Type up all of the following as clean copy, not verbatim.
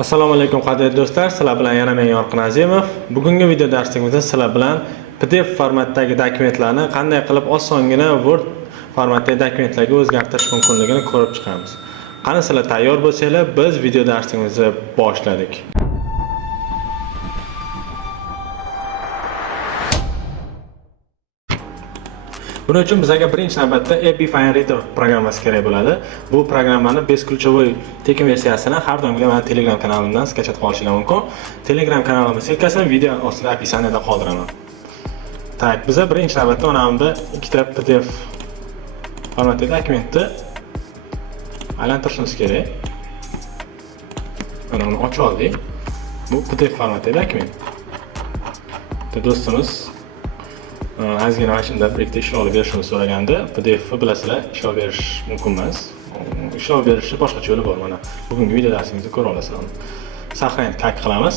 Assalomu alaykum qadrli do'stlar, sizlar bilan yana men Yorqin Azimov. Bugungi video darsimizda sizlar bilan PDF formatdagi dokumentlarni qanday qilib osongina Word formatdagi dokumentlarga o'zgartirish mumkinligini ko'rib chiqamiz. Qani sizlar tayyor bo'lsanglar, biz video darsimizni boshladik. Buning uchun bizga birinchi navbatda FileReader programmasi kerak bo'ladi. Bu programmani beskluchovoy tekin versiyasini har doimgi men Telegram kanalimdan skachat olishingiz mumkin. Telegram kanalimga silkasini video ostida описаниеda qoldiraman. Tak, biza birinchi navbatda mana bunda ikkita PDF formatdagi dokumentni aylantirishimiz kerak. Mana uni ochib oldik. Bu PDF formatdagi dokument. Do'stimiz ozgina mana shunda birlikda ishlov olib berishni so'raganda, PDF bilasizlar, ishlov berish mumkin emas. Ishlov berishning boshqa yo'li bor mana. Bugungi video darsimizda ko'ra olasizlar. Saqlanib klik qilamiz.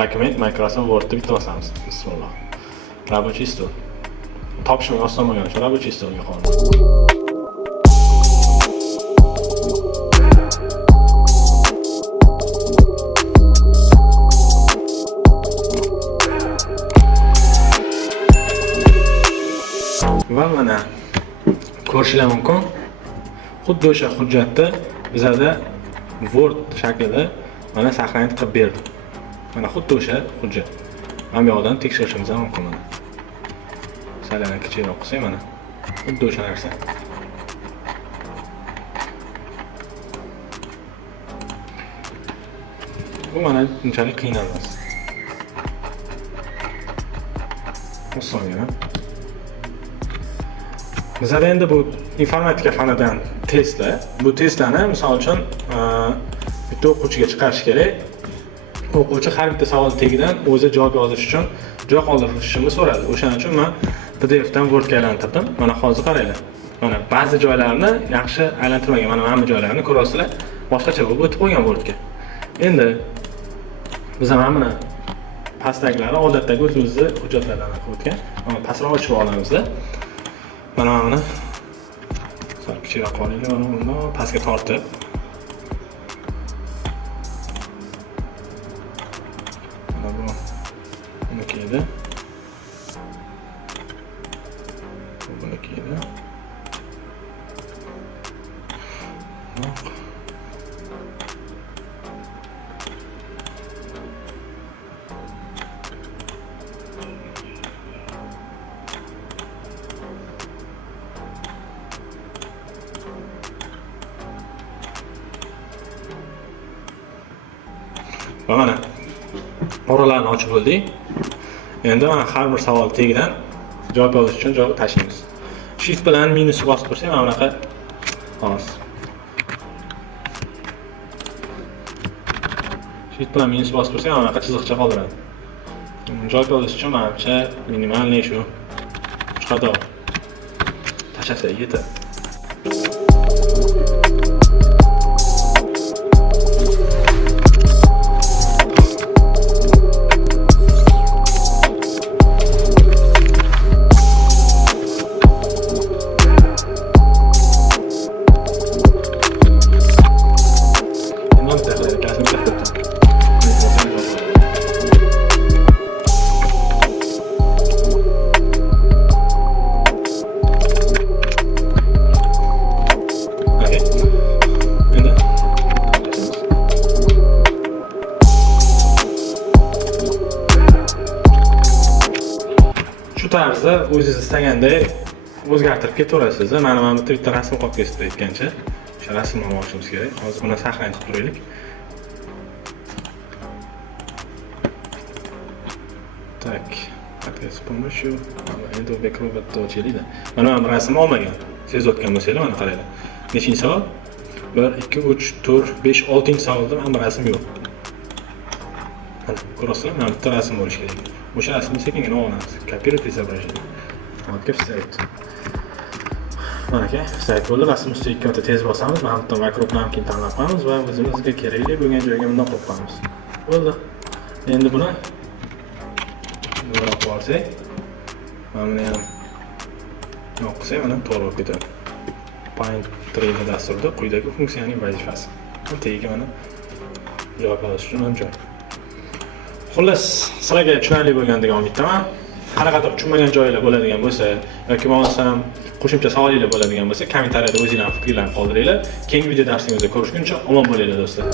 Dokument Microsoft Word'da bitta bosamiz. Bismillah. Рабочий стол. Topishim oson bo'lgani uchun рабочий stolga qo'yamiz. Va mana ko'rishlar mumkin. Xuddi o'sha hujjatda bizada Word shaklida mana saqlanib qilib berdi. Mana xuddi o'sha hujjat. Mana bu yoqdan tekshirishimiz mumkin mana. Sal yana kichikroq qilsak mana. Xuddi o'sha narsa. Bu mana unchalik qiyin emas. Osongina. Bizda endi bu informatika fanidan testlar. Bu testlarni misol uchun bitta o'quvchiga chiqarish kerak. O'quvchi har bitta savol tagidan o'zi javob yozish uchun joy qoldirishimni so'radi. O'shaning uchun men PDF dan Wordga aylantirdim. Mana hozir qaranglar. Mana ba'zi joylarini yaxshi aylantirmagan. Mana hamma joylarini ko'rasizlar. Boshqacha bo'lib o'tib qo'ygan Wordga. Endi biz ham mana pastdagilarni odatdagi o'zimizni hujjatlardan qilib o'tgan. Mana pastroq ochib olamizda. Mana buni sal kichikroq qo'yaylik, mana buni pastga tortib. Mana bu buniki edi. Buniki edi. Va mana oralarni ochib bo'ldik. Endi mana har bir savol tagidan javob yozish uchun javob tashlaymiz. Shift bilan minus bosib tursak, mana bunaqa hozir. Shift bilan minus bosib tursak, mana bunaqa chiziqcha qoldiradi. Javob yozish uchun menimcha minimalniy shu chiqadi. Tashlasa yetadi. Shu tarzda o'zingiz istaganday o'zgartirib ketaverasiz. Mana men bitta rasm qolib ketdi aytgancha. O'sha rasmni olishimiz kerak. Hozir buni saqlanib turaylik. Tak, qat'iy pomoshyu. Endi bekrobatda ochiladi. Mana men rasmni olmagan. Siz o'tgan bo'lsangiz mana qaranglar. Nechinchi savol? 1 2 3 4 5 6 savolda ham rasm yo'q. Mana ko'rasizlar, mana bitta rasm bo'lishi kerak. O'sha rasmni sekingina olamiz. Kopировать изображение. O'tkazib sayt. Mana aka, sayt bo'ldi. Rasm ustiga ikki marta tez bosamiz. Mana bitta makroplarni keyin tanlab qo'yamiz va o'zimizga kerakli bo'lgan joyga bunday qo'yib qo'yamiz. Bo'ldi. Endi buni buyoqqa olsak, mana buni ham yo'q qilsak, mana to'g'ri bo'lib ketadi. Paint 3 dasturida quyidagi funksiyaning vazifasi. Tagiga mana javob yozish uchun ham joy. Xullas, sizlarga tushunarli bo'lgan degan umiddaman. Qanaqadir tushunmagan joylar bo'ladigan bo'lsa yoki bo'lmasam qo'shimcha savolinglar bo'ladigan bo'lsa, kommentariyada o'zingizlarning fikrlarni qoldiringlar. Keyingi video darsimizda ko'rishguncha omon bo'linglar do'stlar.